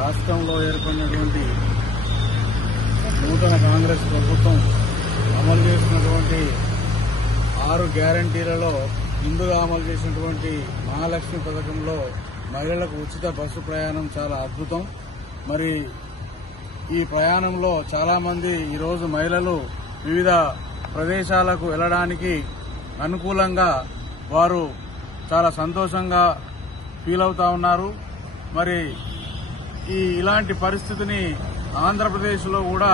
రాష్ట్రంలో ఏర్పడినటువంటి నూతన కాంగ్రెస్ ప్రభుత్వం అమలు చేసినటువంటి 6 గ్యారంటీలలో ముందుగా అమలు చేసినటువంటి మహాలక్ష్మి పథకంలో మహిళలకు ఉచిత బస్సు ప్రయాణం చాలా అద్భుతం. మరి ఈ ప్రయాణంలో చాలా మంది ఈరోజు మహిళలు వివిధ ప్రదేశాలకు వెళ్లడానికి అనుకూలంగా వారు చాలా సంతోషంగా ఫీల్ అవుతా ఉన్నారు. మరి ఇలాంటి పరిస్థితిని ఆంధ్రప్రదేశ్లో కూడా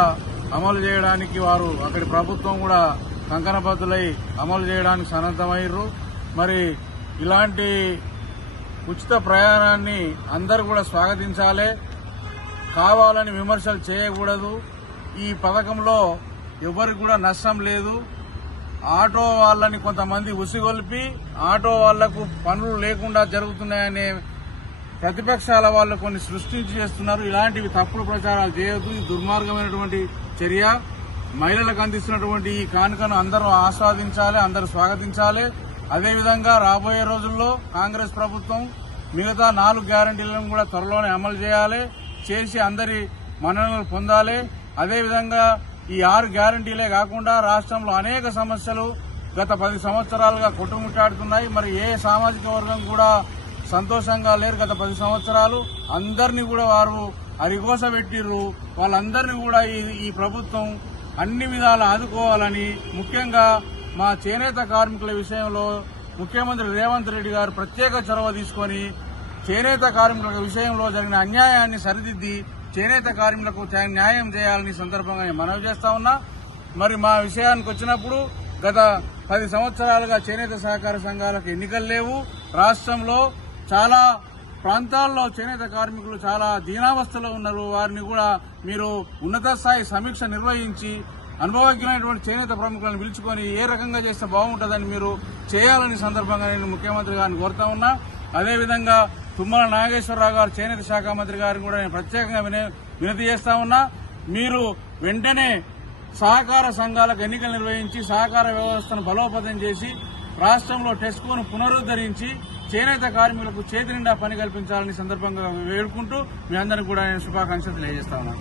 అమలు చేయడానికి వారు అక్కడి ప్రభుత్వం కూడా కంకణబద్దులై అమలు చేయడానికి సన్నద్దమయ్యారు. మరి ఇలాంటి ఉచిత ప్రయాణాన్ని అందరూ కూడా స్వాగతించాలి. కావాలని విమర్శలు చేయకూడదు. ఈ పథకంలో ఎవరికి కూడా నష్టం లేదు. ఆటో వాళ్ళని కొంతమంది ఉసిగొల్పి ఆటో వాళ్లకు పనులు లేకుండా జరుగుతున్నాయనే ప్రతిపక్షాల వాళ్ళు కొన్ని సృష్టించి చేస్తున్నారు. ఇలాంటివి తప్పుడు ప్రచారాలు చేయొద్దు. ఇది దుర్మార్గమైనటువంటి చర్య. మహిళలకు అందిస్తున్నటువంటి ఈ కానుకను అందరూ ఆస్వాదించాలి, అందరూ స్వాగతించాలి. అదేవిధంగా రాబోయే రోజుల్లో కాంగ్రెస్ ప్రభుత్వం మిగతా 4 గ్యారంటీలను కూడా త్వరలోనే అమలు చేసి అందరి మన్ననలు పొందాలి. అదేవిధంగా ఈ 6 గ్యారంటీలే కాకుండా రాష్ట్రంలో అనేక సమస్యలు గత 10 సంవత్సరాలుగా కొట్టుముట్టాడుతున్నాయి. మరి ఏ సామాజిక వర్గం కూడా సంతోషంగా లేరు. గత 10 సంవత్సరాలు అందరినీ కూడా వారు అరిగోస పెట్టిర్రు. వాళ్ళందరినీ కూడా ఈ ప్రభుత్వం అన్ని విధాలా ఆదుకోవాలని, ముఖ్యంగా మా చేనేత కార్మికుల విషయంలో ముఖ్యమంత్రి రేవంత్ రెడ్డి గారు ప్రత్యేక చొరవ తీసుకుని చేనేత కార్మికుల విషయంలో జరిగిన అన్యాయాన్ని సరిదిద్ది చేనేత కార్మికులకు న్యాయం చేయాలని సందర్భంగా మనవి చేస్తా ఉన్నా. మరి మా విషయానికి వచ్చినప్పుడు గత 10 సంవత్సరాలుగా చేనేత సహకార సంఘాలకు ఎన్నికలు లేవు. రాష్ట్రంలో చాలా ప్రాంతాల్లో చేనేత కార్మికులు చాలా దీనావస్థలో ఉన్నారు. వారిని కూడా మీరు ఉన్నత స్థాయి సమీక్ష నిర్వహించి అనుభవజ్ఞమైనటువంటి చేనేత ప్రముఖులను పిలుచుకొని ఏ రకంగా చేస్తే బాగుంటుందని మీరు చేయాలని సందర్భంగా నేను ముఖ్యమంత్రి గారిని కోరుతా ఉన్నా. అదేవిధంగా తుమ్మల నాగేశ్వరరావు గారు చేనేత శాఖ మంత్రి గారిని కూడా నేను ప్రత్యేకంగా వినతి చేస్తా ఉన్నా. మీరు వెంటనే సహకార సంఘాలకు ఎన్నికలు నిర్వహించి సహకార వ్యవస్థను బలోపేతం చేసి రాష్ట్రంలో టెస్కోను పునరుద్దరించి చేనేత కార్మికులకు చేతి నిండా పని కల్పించాలని సందర్భంగా వేడుకుంటూ మీ అందరికీ కూడా నేను శుభాకాంక్షలు తెలియజేస్తా ఉన్నాను.